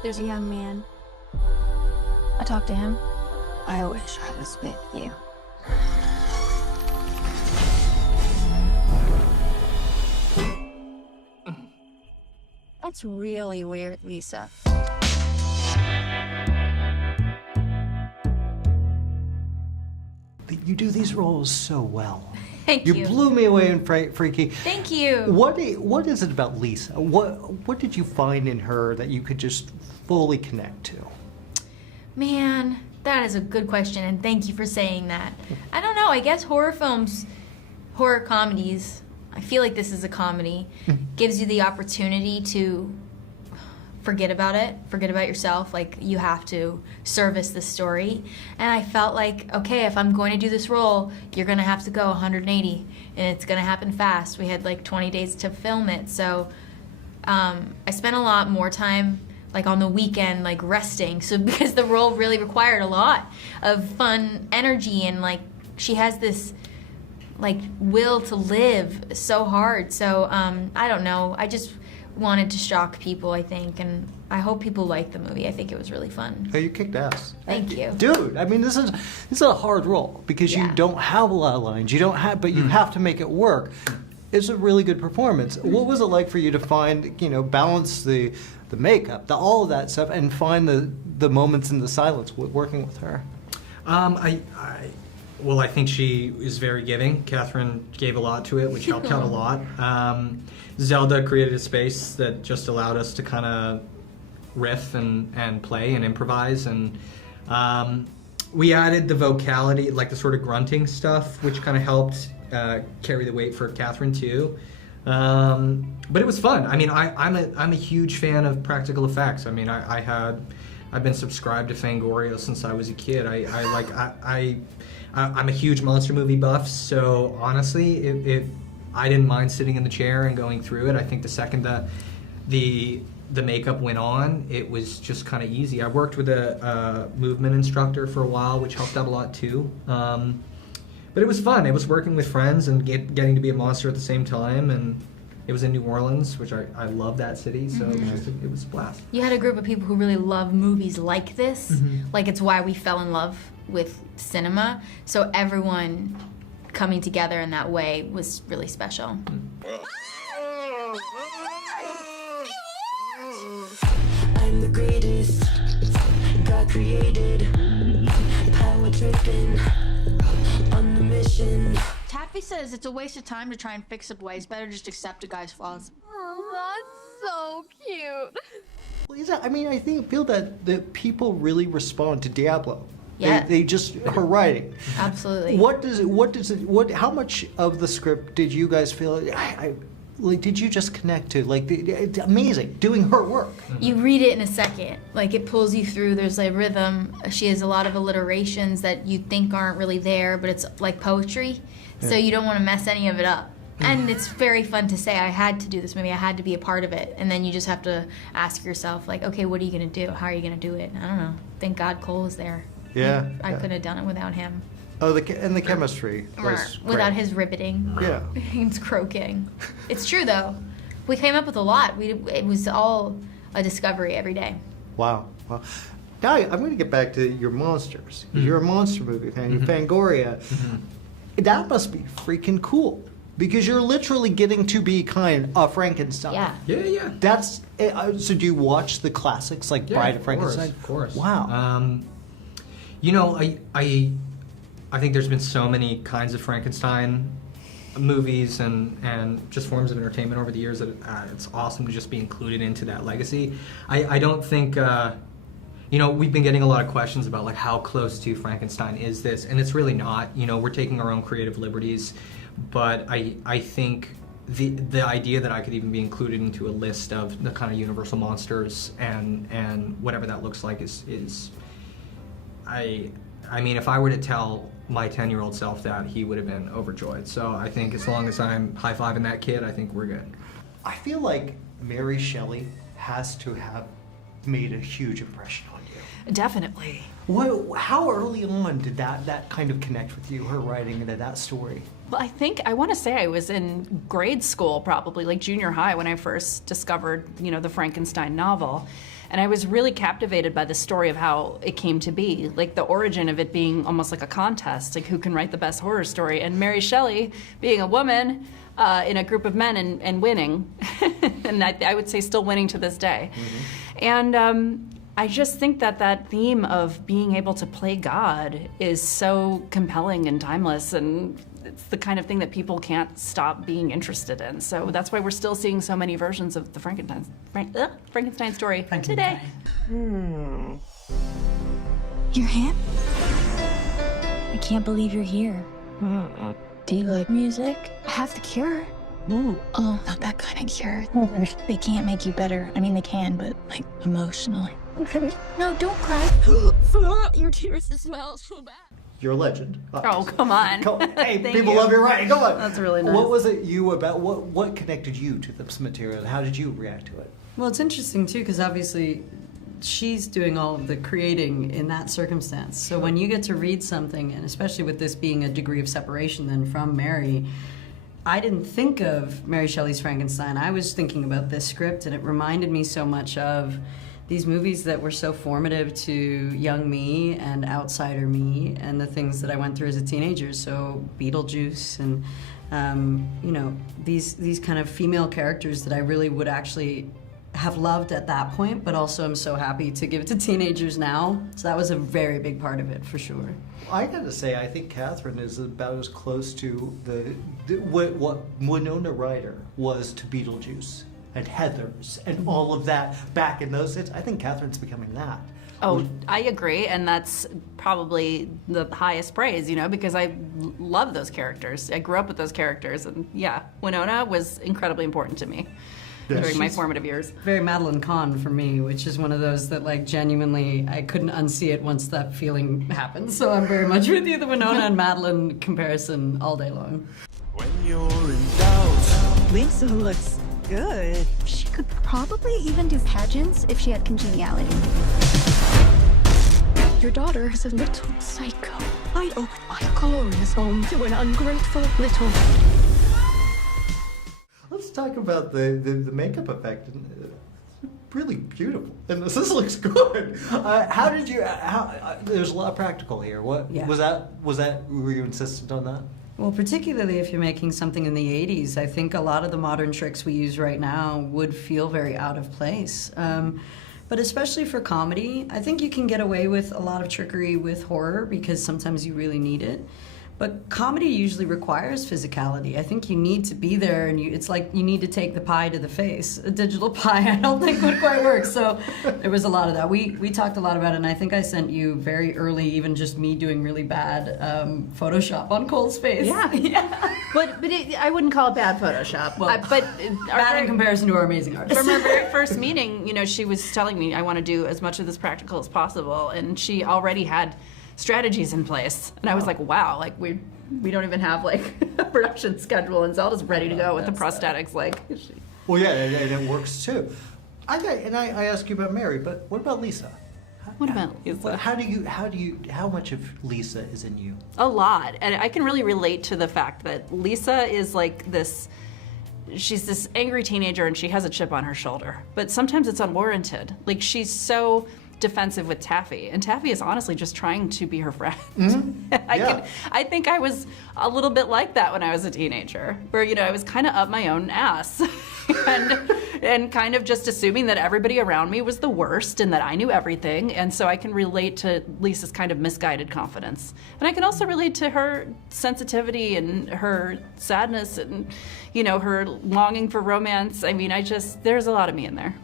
There's a young man. I talked to him. I wish I was with you. That's really weird, Lisa. You do these roles so well. Thank you. You blew me away in Freaky. Thank you. What is it about Lisa? What did you find in her that you could just fully connect to? Man, that is a good question, and thank you for saying that. I don't know, I guess horror films, horror comedies, I feel like this is a comedy, gives you the opportunity to forget about it, forget about yourself, like you have to service the story. And I felt like, okay, if I'm going to do this role, you're gonna have to go 180, and it's gonna happen fast. We had like 20 days to film it, so I spent a lot more time like on the weekend, like resting, so because the role really required a lot of fun energy, and like she has this like will to live so hard. So I don't know, I just wanted to shock people, I think, and I hope people like the movie. I think it was really fun. Oh, you kicked ass. Thank you. Dude, I mean, this is a hard role because you don't have a lot of lines. You don't have, but you have to make it work. It's a really good performance. What was it like for you to find, balance the makeup, all of that stuff, and find the moments in the silence working with her? Well, I think she is very giving. Kathryn gave a lot to it, which helped out a lot. Zelda created a space that just allowed us to kind of riff and play and improvise. And we added the vocality, like the sort of grunting stuff, which kind of helped carry the weight for Kathryn too. But it was fun. I mean, I'm a huge fan of practical effects. I mean, I've been subscribed to Fangoria since I was a kid. I'm a huge monster movie buff, so honestly, I didn't mind sitting in the chair and going through it. I think the second the makeup went on, it was just kind of easy. I worked with a movement instructor for a while, which helped out a lot too. But it was fun. It was working with friends and getting to be a monster at the same time, and it was in New Orleans, which I love that city, so it was a blast. You had a group of people who really love movies like this. Like, it's why we fell in love with cinema. So everyone coming together in that way was really special. I'm the greatest, God created, power tripping, on the mission. Taffy says it's a waste of time to try and fix a boy. It's better just accept a guy's flaws. Oh, that's so cute. Well, Lisa, I mean, I feel that people really respond to Diablo. Yeah. They just, her writing. Absolutely. How much of the script did you guys feel, like, did you just connect to? Like, it's amazing, doing her work. You read it in a second. Like, it pulls you through. There's a rhythm. She has a lot of alliterations that you think aren't really there, but it's like poetry. So you don't want to mess any of it up. And it's very fun to say, I had to do this movie, I had to be a part of it. And then you just have to ask yourself, like, okay, what are you going to do? How are you going to do it? I don't know. Thank God Cole is there. Yeah. I couldn't have done it without him. Oh, and the chemistry was Without great. his ribbiting. Yeah. He's croaking. It's true, though. We came up with a lot. It was all a discovery every day. Wow. Now I'm going to get back to your monsters. You're a monster movie fan. You're Fangoria. That must be freaking cool because you're literally getting to be kind of Frankenstein. Yeah. Yeah. That's so. Do you watch the classics like Bride of Frankenstein? Of course. Wow. I think there's been so many kinds of Frankenstein movies and just forms of entertainment over the years that it's awesome to just be included into that legacy. I don't think, we've been getting a lot of questions about like how close to Frankenstein is this, and it's really not. We're taking our own creative liberties, but I think the idea that I could even be included into a list of the kind of universal monsters and whatever that looks like is I mean, if I were to tell my 10-year-old self that, he would have been overjoyed. So I think as long as I'm high-fiving that kid, I think we're good. I feel like Mary Shelley has to have made a huge impression on you. Definitely. How early on did that kind of connect with you, her writing into that story? Well, I want to say I was in grade school, probably like junior high, when I first discovered, the Frankenstein novel. And I was really captivated by the story of how it came to be, like the origin of it being almost like a contest, like who can write the best horror story. And Mary Shelley, being a woman in a group of men and winning, and I would say still winning to this day. Mm-hmm. And I just think that theme of being able to play God is so compelling and timeless, and it's the kind of thing that people can't stop being interested in. So that's why we're still seeing so many versions of the Frankenstein story today. Your hand? I can't believe you're here. Do you like music? I have the cure. Oh, not that kind of cure. They can't make you better. I mean, they can, but like emotionally. No, don't cry. Your tears smell so bad. You're a legend. Oh, come on. Hey, Thank people you. love your writing. Come on. That's really nice. What was it what connected you to this material? How did you react to it? Well, it's interesting too, because obviously she's doing all of the creating in that circumstance. So when you get to read something, and especially with this being a degree of separation then from Mary, I didn't think of Mary Shelley's Frankenstein. I was thinking about this script, and it reminded me so much of these movies that were so formative to young me and outsider me and the things that I went through as a teenager. So Beetlejuice and, these kind of female characters that I really would actually have loved at that point, but also I'm so happy to give to teenagers now. So that was a very big part of it, for sure. I gotta say, I think Kathryn is about as close to what Winona Ryder was to Beetlejuice and Heathers and all of that back in those days. I think Kathryn's becoming that. Oh, I agree, and that's probably the highest praise, because I love those characters. I grew up with those characters, and yeah, Winona was incredibly important to me during my formative years. Very Madeline Kahn for me, which is one of those that, like, genuinely, I couldn't unsee it once that feeling happened. So I'm very much with you, the Winona and Madeline comparison all day long. When you're in doubt, Lisa looks good. She could probably even do pageants if she had congeniality. Your daughter is a little psycho. I opened my glorious home to an ungrateful little... Let's talk about the makeup effect. Really beautiful, and this looks good. How did you? There's a lot of practical here. What was that? Were you insistent on that? Well, particularly if you're making something in the 80s, I think a lot of the modern tricks we use right now would feel very out of place. But especially for comedy, I think you can get away with a lot of trickery with horror because sometimes you really need it. But comedy usually requires physicality. I think you need to be there, and it's like you need to take the pie to the face. A digital pie, I don't think would quite work. So there was a lot of that. We talked a lot about it, and I think I sent you very early, even just me doing really bad Photoshop on Cole's face. Yeah. But I wouldn't call it bad Photoshop. Well, bad in comparison to our amazing artist. From our very first meeting, she was telling me I want to do as much of this practical as possible, and she already had strategies in place, and I was like, wow, like we don't even have like a production schedule, and Zelda's ready to go with the prosthetics. Well, yeah, and it works too. I ask you about Mary, but what about Lisa? What about Lisa? How much of Lisa is in you? A lot, and I can really relate to the fact that Lisa is like this. She's this angry teenager, and she has a chip on her shoulder, but sometimes it's unwarranted. Like, she's so defensive with Taffy, and Taffy is honestly just trying to be her friend. Mm-hmm. I think I was a little bit like that when I was a teenager, where I was kind of up my own ass and kind of just assuming that everybody around me was the worst and that I knew everything. And so I can relate to Lisa's kind of misguided confidence, and I can also relate to her sensitivity and her sadness and her longing for romance. I mean, there's a lot of me in there.